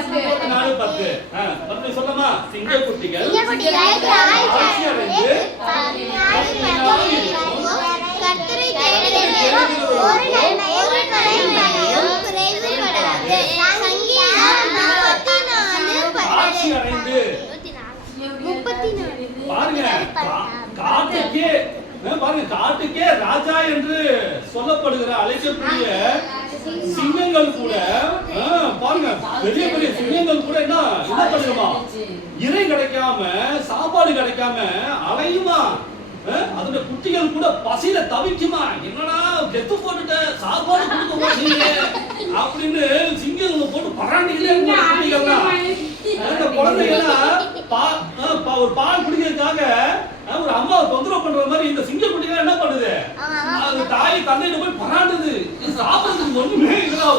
10 சொல்லமா சிங்கக்குட்டிகள் காட்டுக்கே ராஜா என்று சொல்லப்படுகிற அழைக்கக்கூடிய சிங்கங்கள் கூட பாருங்க, பெரிய பெரிய சிங்கங்கள் கூட என்ன பண்ணுமா, இறை கிடைக்காம சாப்பாடு கிடைக்காம அலையுமா. அதோட குட்டிகள் கூட பசியில தவிக்குமா. என்னடா கெத்து போட்டுட்ட, சாப்பாடு கொடுக்க மாட்டீங்க அப்படின்னு சிங்கங்களை போட்டு பராண்டிகளே குட்டிகள்லாம். அந்த குழந்தைகள்லாம் ஒரு பால் குடிக்கிறதுக்காக ஒரு அம்மாவை தொந்தரவு பண்ற மாதிரி இந்த சிங்க குட்டிகள் என்ன பண்ணுது, அது தாய் தந்தையில போய் பராண்டுது. சாப்பிடுறதுக்கு ஒண்ணுமே இல்லடா.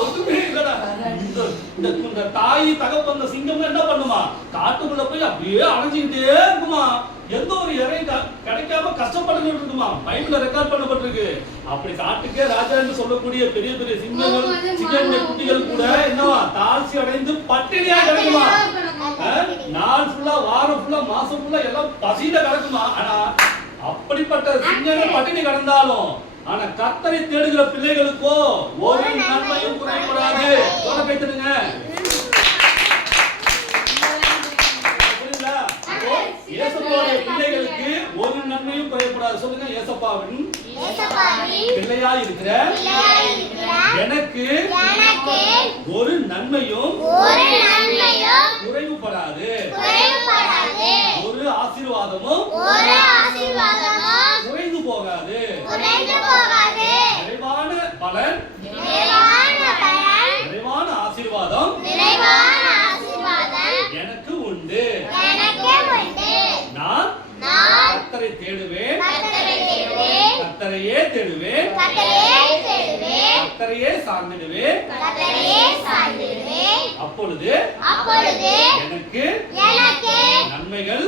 இந்த தாய் தகப்பந்த சிங்கம் என்ன பண்ணுமா, காட்டுக்குள்ள போய் அப்படியே அலைஞ்சிக்கிட்டே இருக்குமா. எந்த ஒரு இறை கிடைக்காம கஷ்டப்பட்டு இருக்குமா. பைபிள்ல ரெக்கார்ட் பண்ணப்பட்டிருக்கு. அப்படி காட்டுக்கே ராஜா என்று சொல்லக்கூடிய பெரிய பெரிய சிங்கங்கள் சிங்கங்களுடைய குட்டிகள் கூட என்னவா தாழ்ச்சி அடைந்து பட்டினியா கிடக்குமா. நாள் ஃபுல்லா, வாரம் ஃபுல்லா, மாசம் ஃபுல்லா எல்லாம் பசியில கிடக்குமா. ஆனா அப்படிப்பட்ட சிங்கங்கள் பட்டினி கிடந்தாலும் ஆனா கர்த்தரை தேடுகிற பிள்ளைகளுக்கோ ஒரு நன்மையும் குறைபடாது. சொல்ல பேசுங்க. ஏசப்பாவுடைய பிள்ளைகளுக்கு ஒரு நன்மையும் குறைபடாது. சொல்லுங்க. ஏசப்பாவின் பிள்ளையா இருக்கிற எனக்கு ஒரு நன்மையும் குறைவுபடாது. ஒரு ஆசீர்வாதமும் குறைந்து போகாது. நிறைவான பலன், நிறைவான ஆசீர்வாதம் எனக்கு உண்டு. நான் கர்த்தரை தேடுவேன், கர்த்தரையே தேடுவேன், கர்த்தரையே சார்ந்திடுவேன். அப்பொழுது எனக்கு நன்மைகள்